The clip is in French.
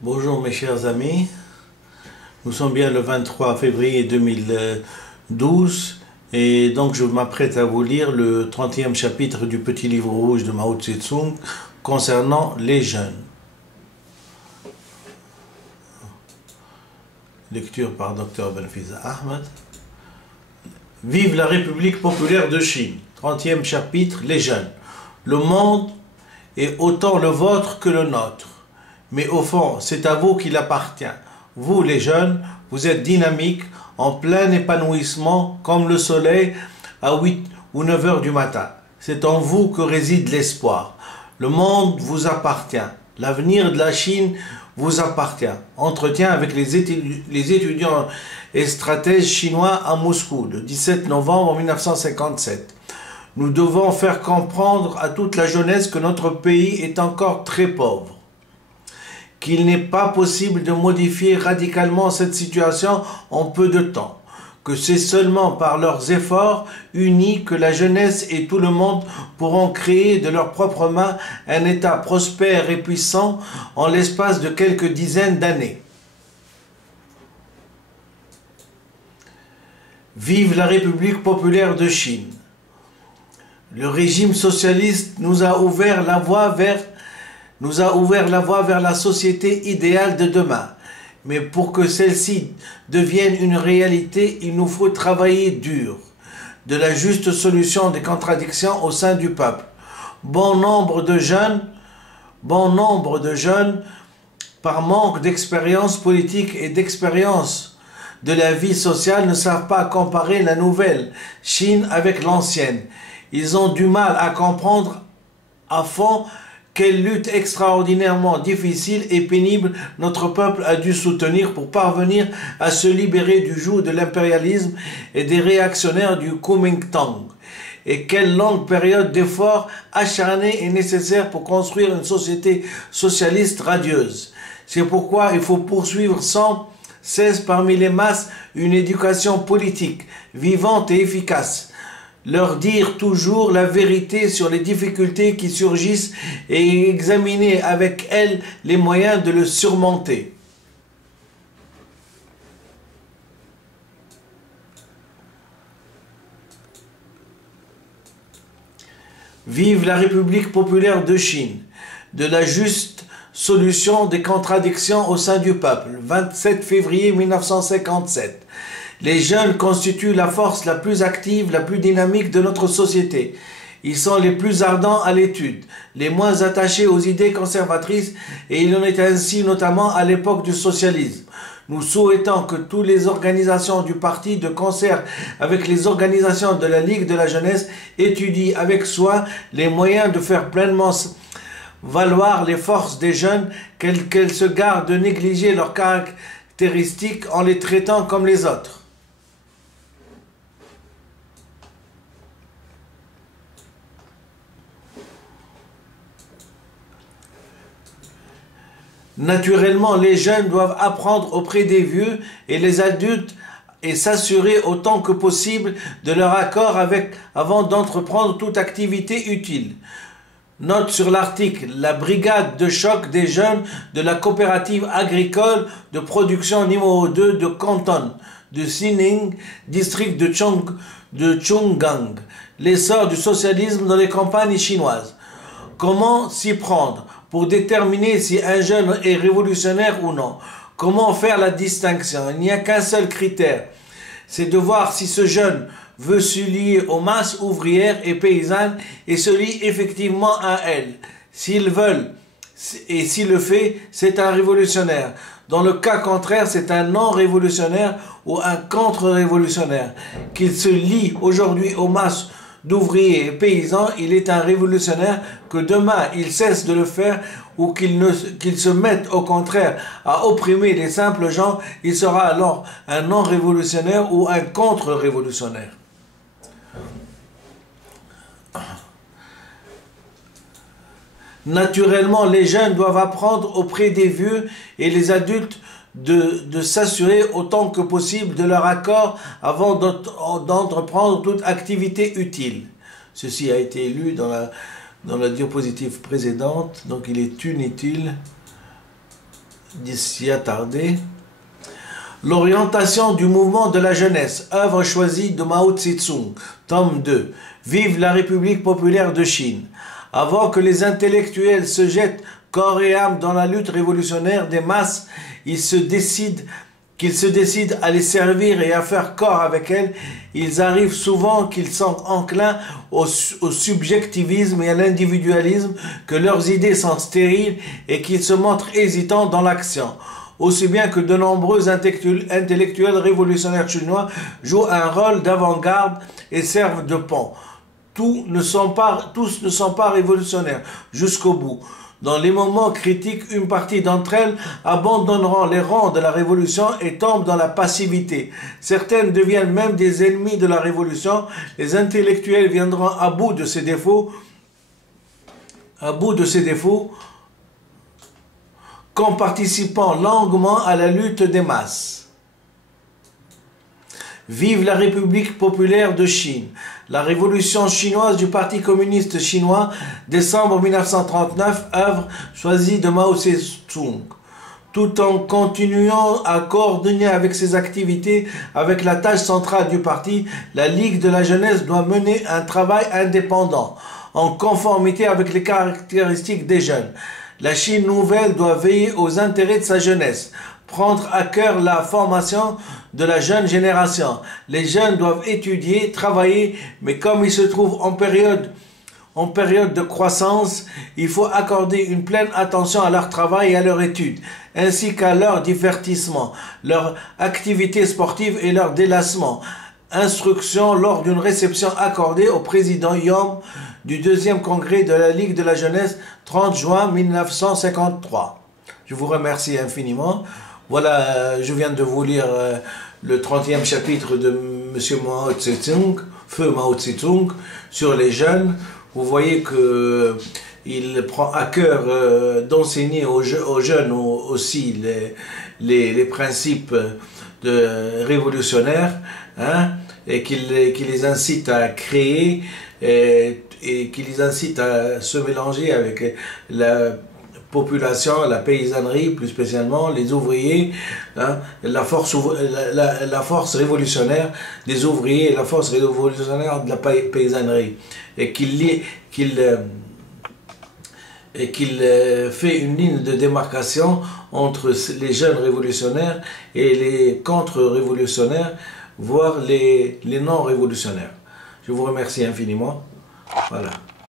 Bonjour mes chers amis, nous sommes bien le 23 février 2012 et donc je m'apprête à vous lire le 30e chapitre du petit livre rouge de Mao Tse-tung concernant les jeunes. Lecture par Dr Benfiza Ahmed. Vive la République populaire de Chine. 30e chapitre, les jeunes. Le monde est autant le vôtre que le nôtre. Mais au fond, c'est à vous qu'il appartient. Vous, les jeunes, vous êtes dynamiques, en plein épanouissement, comme le soleil à 8 ou 9 heures du matin. C'est en vous que réside l'espoir. Le monde vous appartient. L'avenir de la Chine vous appartient. Entretien avec les étudiants et stratèges chinois à Moscou, le 17 novembre 1957. Nous devons faire comprendre à toute la jeunesse que notre pays est encore très pauvre, qu'il n'est pas possible de modifier radicalement cette situation en peu de temps, que c'est seulement par leurs efforts unis que la jeunesse et tout le monde pourront créer de leurs propres mains un État prospère et puissant en l'espace de quelques dizaines d'années. Vive la République populaire de Chine. Le régime socialiste nous a ouvert la voie vers la société idéale de demain. Mais pour que celle-ci devienne une réalité, il nous faut travailler dur, de la juste solution des contradictions au sein du peuple. Bon nombre de jeunes, par manque d'expérience politique et d'expérience de la vie sociale, ne savent pas comparer la nouvelle Chine avec l'ancienne. Ils ont du mal à comprendre à fond quelle lutte extraordinairement difficile et pénible notre peuple a dû soutenir pour parvenir à se libérer du joug de l'impérialisme et des réactionnaires du Kuomintang. Et quelle longue période d'efforts acharnés est nécessaire pour construire une société socialiste radieuse. C'est pourquoi il faut poursuivre sans cesse parmi les masses une éducation politique vivante et efficace. Leur dire toujours la vérité sur les difficultés qui surgissent et examiner avec elles les moyens de le surmonter. Vive la République populaire de Chine, de la juste solution des contradictions au sein du peuple, 27 février 1957. Les jeunes constituent la force la plus active, la plus dynamique de notre société. Ils sont les plus ardents à l'étude, les moins attachés aux idées conservatrices, et il en est ainsi notamment à l'époque du socialisme. Nous souhaitons que toutes les organisations du parti, de concert avec les organisations de la Ligue de la jeunesse, étudient avec soin les moyens de faire pleinement valoir les forces des jeunes, qu'elles se gardent de négliger leurs caractéristiques en les traitant comme les autres. Naturellement, les jeunes doivent apprendre auprès des vieux et les adultes et s'assurer autant que possible de leur accord avant d'entreprendre toute activité utile. Note sur l'article, la brigade de choc des jeunes de la coopérative agricole de production numéro 2 de Canton, de Xining, district de Chonggang, l'essor du socialisme dans les campagnes chinoises. Comment s'y prendre pour déterminer si un jeune est révolutionnaire ou non? Comment faire la distinction? Il n'y a qu'un seul critère, c'est de voir si ce jeune veut se lier aux masses ouvrières et paysannes et se lie effectivement à elles. S'ils veulent et s'il le fait, c'est un révolutionnaire. Dans le cas contraire, c'est un non-révolutionnaire ou un contre-révolutionnaire. Qu'il se lie aujourd'hui aux masses d'ouvriers et paysans, il est un révolutionnaire, que demain il cesse de le faire ou qu'il se mette au contraire à opprimer les simples gens, il sera alors un non-révolutionnaire ou un contre-révolutionnaire. Naturellement, les jeunes doivent apprendre auprès des vieux et les adultes de s'assurer autant que possible de leur accord avant d'entreprendre toute activité utile. Ceci a été lu dans la diapositive précédente, donc il est inutile d'y attarder. L'orientation du mouvement de la jeunesse, œuvre choisie de Mao Tse-tung, tome 2. Vive la République populaire de Chine. Avant que les intellectuels se jettent corps et âme dans la lutte révolutionnaire des masses, qu'ils se décident à les servir et à faire corps avec elles, ils arrivent souvent qu'ils sont enclins au subjectivisme et à l'individualisme, que leurs idées sont stériles et qu'ils se montrent hésitants dans l'action. Aussi bien que de nombreux intellectuels révolutionnaires chinois jouent un rôle d'avant-garde et servent de pont. Tous ne sont pas révolutionnaires jusqu'au bout. Dans les moments critiques, une partie d'entre elles abandonneront les rangs de la révolution et tombent dans la passivité. Certaines deviennent même des ennemis de la révolution. Les intellectuels viendront à bout de ces défauts, qu'en participant longuement à la lutte des masses. Vive la République populaire de Chine. La révolution chinoise du Parti communiste chinois, décembre 1939, œuvre choisie de Mao Tse-tung. Tout en continuant à coordonner avec ses activités avec la tâche centrale du parti, la Ligue de la jeunesse doit mener un travail indépendant, en conformité avec les caractéristiques des jeunes. La Chine nouvelle doit veiller aux intérêts de sa jeunesse, prendre à cœur la formation de la jeune génération. Les jeunes doivent étudier, travailler, mais comme ils se trouvent en période de croissance, il faut accorder une pleine attention à leur travail et à leur étude, ainsi qu'à leur divertissement, leur activité sportive et leur délassement. Instruction lors d'une réception accordée au président Yom du 2e congrès de la Ligue de la jeunesse, 30 juin 1953. Je vous remercie infiniment. Voilà, je viens de vous lire le 30e chapitre de M. Mao Tse-tung, Feu Mao Tse-tung, sur les jeunes. Vous voyez qu'il prend à cœur d'enseigner aux jeunes aussi les principes révolutionnaires, hein, et qu'il les incite à créer et qui les incite à se mélanger avec la population, la paysannerie, plus spécialement les ouvriers, hein, la force révolutionnaire des ouvriers et la force révolutionnaire de la paysannerie, et qu'il fait une ligne de démarcation entre les jeunes révolutionnaires et les contre-révolutionnaires, voire les non-révolutionnaires. Je vous remercie infiniment. Voilà.